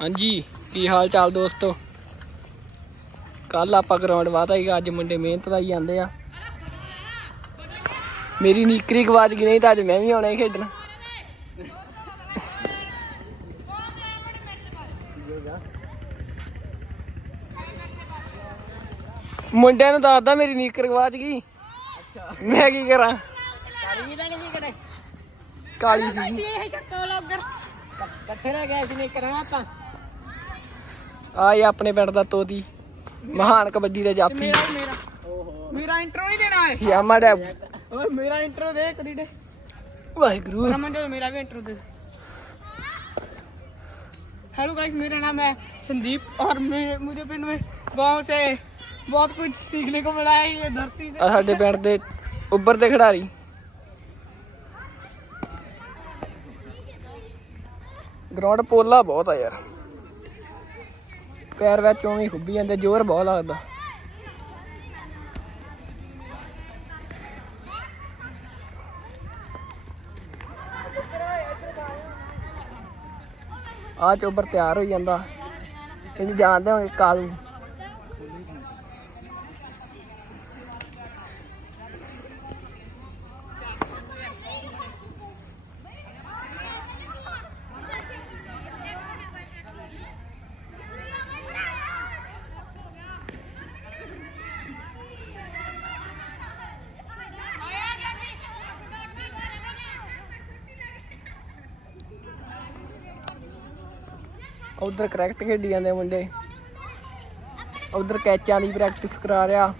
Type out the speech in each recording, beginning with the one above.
ਹਾਂਜੀ, ਕੀ ਹਾਲ ਚਾਲ ਦੋਸਤੋ? ਕੱਲ ਆਪਾਂ ਗਰਾਊਂਡ ਵਾਤਾ ਹੀ ਅੱਜ ਮੁੰਡੇ ਮਿਹਨਤ ਲਾਈ ਜਾਂਦੇ ਆ। ਮੇਰੀ ਨੀਕਰੀ ਗਵਾਚ ਗਈ ਨਹੀਂ ਤਾਂ ਅੱਜ ਮੈਂ ਵੀ ਆਉਣਾ ਹੀ ਖੇਡਣ। ਮੁੰਡਿਆਂ ਨੂੰ ਦੱਸਦਾ ਮੇਰੀ ਨੀਕਰ ਗਵਾਚ ਗਈ। ਮੈਂ ਕੀ ਕਰਾਂ? ਕਾਲੀ ਤਾਂ ਨਹੀਂ ਕਿਤੇ ਕਾਲੀ ਸੀ, ਇਹ ਚੱਕੋ ਲੋਗਰ ਇਕੱਠੇ ਲੈ ਗਏ ਸੀ ਨਹੀਂ ਕਰਨਾ ਆਪਾਂ ਆਏ ਆਪਣੇ ਪਿੰਡ ਦਾ ਤੋਤੀ ਮਹਾਨ ਕਬੱਡੀ ਦਾ ਜਾਫੀ ਮੇਰਾ ਮੇਰਾ ਓਹੋ ਮੇਰਾ ਇੰਟਰੋ ਨਹੀਂ ਦੇਣਾ ਹੈ ਯਾਮਾ ਦਾ ਓਏ ਮੇਰਾ ਇੰਟਰੋ ਦੇ ਕਦੀ ਦੇ ਵਾਹਿਗੁਰੂ रमन जो मेरा भी इंट्रो दे हेलो गाइस मेरा नाम है संदीप और मैं मुझे पिंड में गांव से बहुत कुछ सीखने को मिला है ये धरती से ਆ ਸਾਡੇ ਪਿੰਡ ਦੇ ਉੱਭਰ ਦੇ ਖਿਡਾਰੀ ਗਰਾਊਂਡ ਪੋਲਾ ਬਹੁਤ ਆ ਯਾਰ ਪੈਰ ਵਿੱਚ ਉਵੇਂ ਖੁੱਬੀ ਜਾਂਦੇ, ਜ਼ੋਰ ਬਹੁਤ ਲੱਗਦਾ। ਆ ਚੋਬਰ ਤਿਆਰ ਹੋਈ ਜਾਂਦਾ। ਇਹਨੂੰ ਜਾਣਦੇ ਹੋਗੇ ਕਾਲੂ। ਉਧਰ ਕ੍ਰਿਕਟ ਖੇਡੀ ਜਾਂਦੇ ਮੁੰਡੇ। ਉਧਰ ਕੈਚਾਂ ਦੀ ਪ੍ਰੈਕਟਿਸ ਕਰਾ ਰਿਹਾ।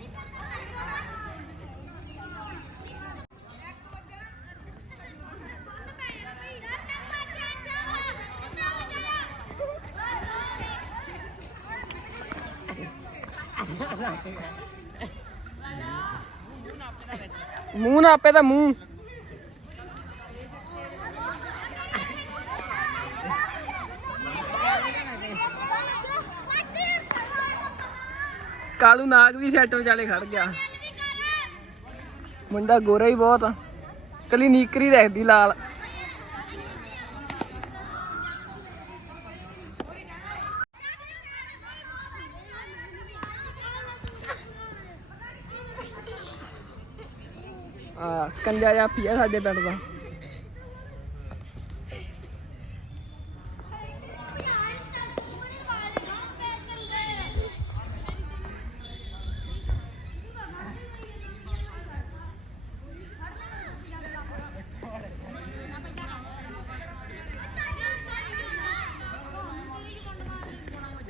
ਮੂੰਹ ਨਾ ਆਪੇ ਤਾਂ ਮੂੰਹ। ਕਾਲੂ ਨਾਗ ਵੀ ਸੈੱਟ ਵਿਚਾਲੇ ਖੜ ਗਿਆ। ਮੁੰਡਾ ਗੋਰਾ ਹੀ ਬਹੁਤ ਆ। ਕਲੀ ਨੀਕਰੀ ਰੱਖਦੀ ਲਾਲ। ਆ, ਕੰਜਾ ਜਾ ਪੀਆ ਸਾਡੇ ਪਿੰਡ ਦਾ।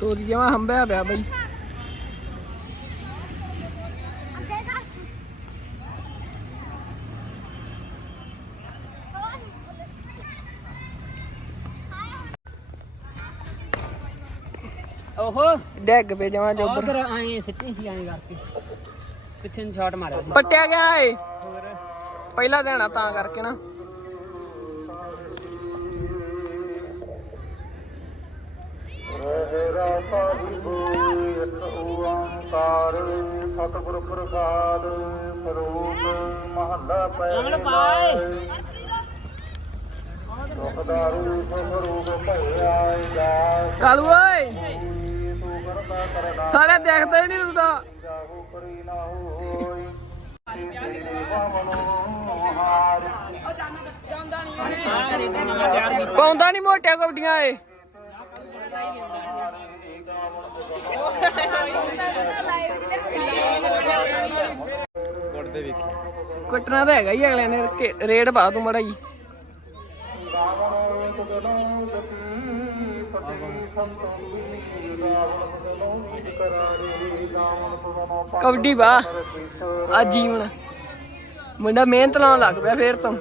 ਤੋਰੀ ਜਮਾ ਹੰਬਿਆ ਪਿਆ ਬਈ। ਡੈਗ ਪੇ ਜਾਵਾਂ ਜੋ ਉੱਧਰ ਆਏ ਸਿੱਟੇ ਸੀ ਆਏ ਕਰਕੇ। ਪਿੱਛੇ ਸ਼ਾਟ ਮਾਰਿਆ ਸੀ। ਗਿਆ ਏ। ਪਹਿਲਾ ਦੇਣਾ ਤਾਂ ਕਰਕੇ ਨਾ। ਕਾਲੂ ਓਏ। ਸਾਰੇ ਕਰਦਾ ਦੇਖਦਾ ਹੀ ਨਹੀਂ ਤੂੰ ਤਾਂ। ਪਾਉਂਦਾ ਨਹੀਂ ਮੋਟਿਆ ਕਬੱਡੀਆਂ ਏ ਕੁੱਟਣਾ ਤਾਂ ਹੈਗਾ ਹੀ ਅਗਲੇ ਨੇ, ਕਿ- ਰੇਡ ਪਾ ਤੂੰ ਮੜਾ ਜੀ। ਕਬੱਡੀ ਵਾ ਆ ਜੀਵਨ। ਮੁੰਡਾ ਮਿਹਨਤ ਲਾਉਣ ਲੱਗ ਪਿਆ ਫੇਰ ਤੋਂ।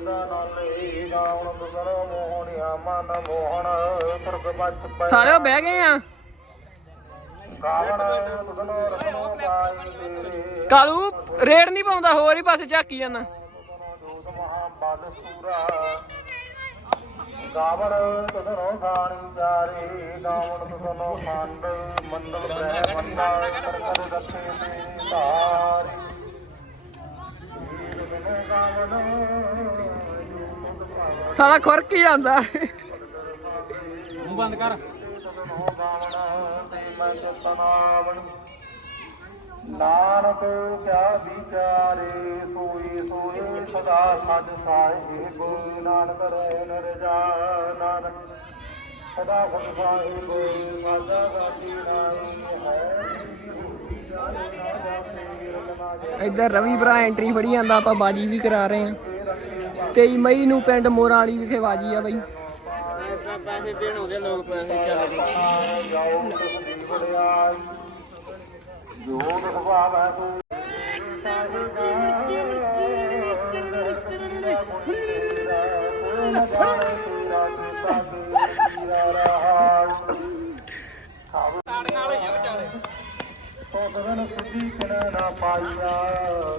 ਸਾਰੇ ਬਹਿ ਗਏ ਆ। ਕਾਲੂ, ਰੇਡ ਨਹੀਂ ਪਾਉਂਦਾ, ਹੋਰ ਹੀ ਪਾਸੇ ਝਾਕੀ ਜਾਂਦਾ। ਮਹਾ ਬਲ ਸੂਰਾ ਜਾਰੇ ਕਾਵਣ ਤੁਧਨੋ ਖੰਡ ਮੰਡਲ ਬ੍ਰਹਿ ਮੰਡਲ ਕਰ ਕਰ ਰੱਖੇ ਤੇ ਧਾਰੀ ਸਾਲਾ ਖੁਰਕ ਹੀ ਜਾਂਦਾ ਮੂੰਹ ਬੰਦ ਕਰ। ਤੁਧਨੋ ਕਾਵਣ ਤੇ ਮੈਂ ਚਤਨਾਵਣ ਨਾਨਕ ਕਿਆ ਵਿਚਾਰੇ ਸੋਈ ਸੋਈ ਸਦਾ ਸਜ ਸਾਹਿਬ ਨਾਨਕ ਰਹਿ ਨਰ ਜਾ ਨਾਨਕ। ਸਦਾ ਸਜ ਸਾਹਿਬ ਸਾਜਾ ਗਾਤੀ ਨਾਈ ਹੈ। ਇੱਧਰ ਰਵੀ ਭਰਾ ਐਂਟਰੀ ਫੜੀ ਜਾਂਦਾ ਆਪਾਂ ਬਾਜੀ ਵੀ ਕਰਾ ਰਹੇ ਆ 23 ਮਈ ਨੂੰ ਪਿੰਡ ਮੋਰਾਂ ਵਾਲੀ ਵਿਖੇ ਬਾਜੀ ਆ ਬਈ। ਪੈਸੇ ਦੇਣ ਉਹਦੇ ਲੋਕ ਪੈਸੇ ਚੱਲਦੇ ਜਾਓ ਤੁਸੀਂ ਬੜਿਆਈ ਜੋ ਸੁਭਾਵ ਹੈ ਤੂੰ ਸੋਦਨ ਸੁਧੀ ਕਿਣਾ ਨਾ ਪਾਈਆ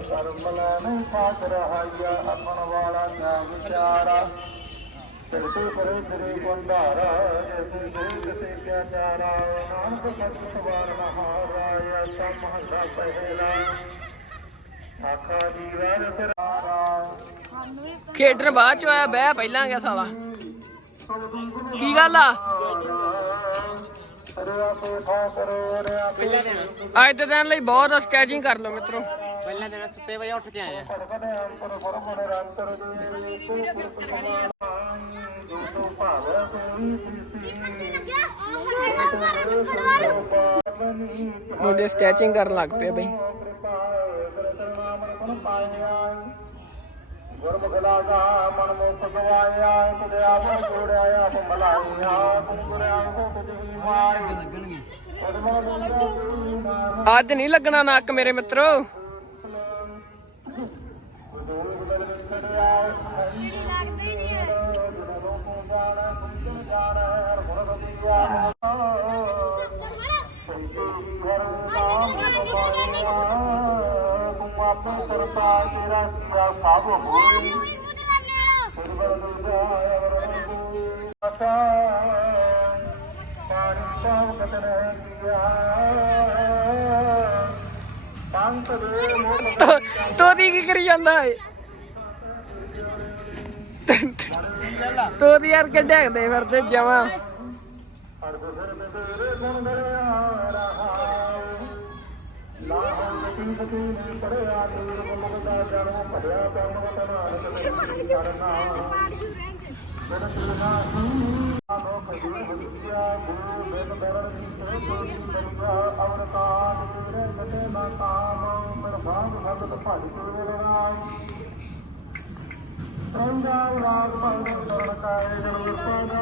ਕਰਮ ਲੈਨ ਸਾਥ ਰਹਾਈਆ ਆਪਣ ਵਾਲਾ ਨਾ ਵਿਚਾਰਾ ਤਿਰਤੇ ਕਰੇ ਤੇਰੇ ਬੰਧਾਰਾ ਜੈਸੇ ਦੇਖ ਤੇ ਕਿਆ ਚਾਰਾ ਨਾਨਕ ਸਤ ਸਵਾਰ ਮਹਾਰਾਇਆ ਸਭ ਮਹੱਲਾ ਪਹਿਲਾ ਆਖਾ ਜੀਵਨ ਤੇਰਾ ਖੇਡਰ ਬਾਅਦ ਚ ਆਇਆ ਬਹਿ ਪਹਿਲਾਂ ਗਿਆ ਸਾਲਾ। ਕੀ ਗੱਲ ਆ? ਅੱਜ ਦੇ ਦਿਨ ਲਈ ਬਹੁਤ ਸਕੈਚਿੰਗ ਕਰ ਲਓ ਮਿੱਤਰੋ। ਪਹਿਲਾਂ ਦਿਨ ਸੁੱਤੇ ਵਜੇ ਉੱਠ ਕੇ ਆਏ ਆ। ਮੁੰਡੇ ਸਟੈਚਿੰਗ ਕਰਨ ਲੱਗ ਪਏ ਬਈ। ਗੁਰਮੁਖ ਲਾਗਾ ਮਨ ਮੁਖ ਗਵਾਇਆ ਤੁਦੇ ਆਪ ਜੋੜਿਆ ਆਪ ਮਲਾਈਆ ਤੂੰ ਗੁਰਿਆ ਹੋ ਤੁਝੀ ਮਾਈ ਲੱਗਣਗੇ ਅੱਜ ਨਹੀਂ ਲੱਗਣਾ ਨੱਕ ਮੇਰੇ ਮਿੱਤਰੋ। ਤੂੰ ਆਪੇ ਕਰਤਾ ਤੇਰਾ ਸੀਰਾ ਸਭ ਹੋਈ ਸਿਰਵਰ ਦੁਰਗਾਇ ਵਰਨ ਪਾਣੀ ਸਭ ਕਤਨ ਕੀਆ ਪੰਤ ਦੇ ਮੋਹ ਤੋਦੀ ਕੀ ਕਰੀ ਜਾਂਦਾ ਏ? ਤੋਦੀ ਯਾਰ ਕੱਢਿਆ ਦੇ ਫਿਰਦੇ ਜਮਾ। ਹਰ ਗੁਰ ਦੇ ਤੇਰੇ ਗੁਣ ਗਰਿਆ ਰਹਾ। ਲਾ ਹੰਤੀ ਸਤੀ ਨੇ ਜਨਮ ਭੜਿਆ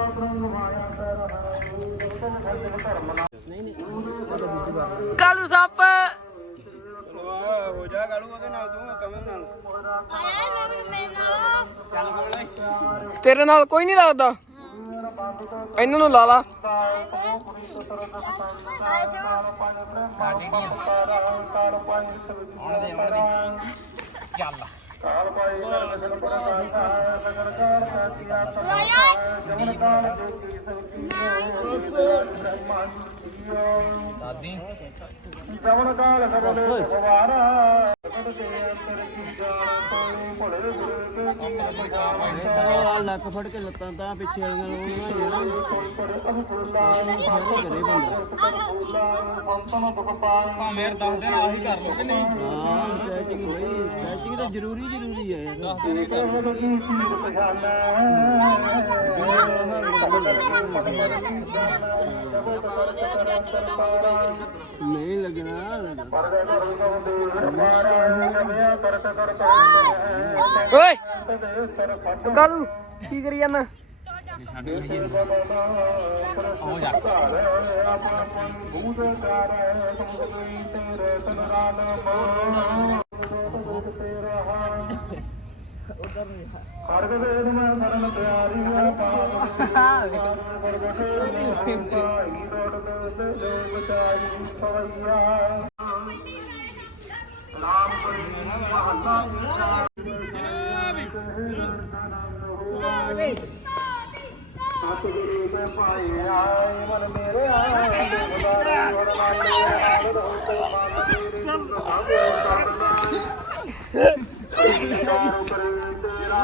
ਬ੍ਰਹਮ ਮਾਇਆ ਕਰ ਹਰਿ ਜਗਤ ਧਰਮ ਨਾ ਕਾਲੂ ਸੱਪ ਹੋ ਜਾ ਗਾਲੂ ਉਹਦੇ ਨਾਲ ਤੂੰ ਕਮਨ ਨਾਲ ਚੱਲ ਕੋਲੇ ਤੇਰੇ ਨਾਲ ਕੋਈ ਨਹੀਂ ਲੱਗਦਾ। ਇਹਨਾਂ ਨੂੰ ਲਾ ਲਾ। ਕਾਲ ਸਭ ਦਾਦੀ ਕਾਲ ਦੇ ਅੰਤਰ ਕੀ ਜਾਣ ਕੋਈ ਭੁਲੇ ਗੁਰੂ ਕੇ ਅੰਮ੍ਰਿਤ ਪਜਾਵਾ ਲੱਕ ਫੜ ਕੇ ਲੱਤਾਂ ਤਾਂ ਪਿੱਛੇ ਵਾਲੀਆਂ ਲਾਉਣੀਆਂ ਕੋਈ ਪਰ ਅਨੁਕੂਲਾ ਘਰੇ ਬੰਦਾ ਸੰਤਨ ਦੁਖ ਪਾਏ ਭਾਵੇਂ ਦਸ ਦਿਨ ਆਹੀ ਕਰ ਲੋ ਕਿ ਨਹੀਂ? ਹਾਂ ਸੈਟਿੰਗ ਬਈ ਸੈਟਿੰਗ ਤਾਂ ਜ਼ਰੂਰੀ ਜ਼ਰੂਰੀ ਹੈ ਯਾਰ। ਦਸ ਦਿਨ ਕਰ ਪ੍ਰਭੂ ਦੀ ਚੀਜ਼ ਪਛਾਨੈ ਨਹੀਂ ਲੱਗਣਾ। ਓਏ! ਕਾਲੂ ਕੀ ਕਰੀ ਜਾਂਦਾ ਸਤਿਗੁਰੂ ਦੇ ਭਾਈ ਆਏ ਮਨ ਮੇਰੇ ਆਏ। ਗੁਰਦਾਰੇ ਗੁਰ ਨਾਲੇ ਆਨੰਦ ਹੋ ਤੇ ਮਨ ਗੁਰ ਆਵੇ। ਕਰਨਾ ਕਰੇ ਤੇਰਾ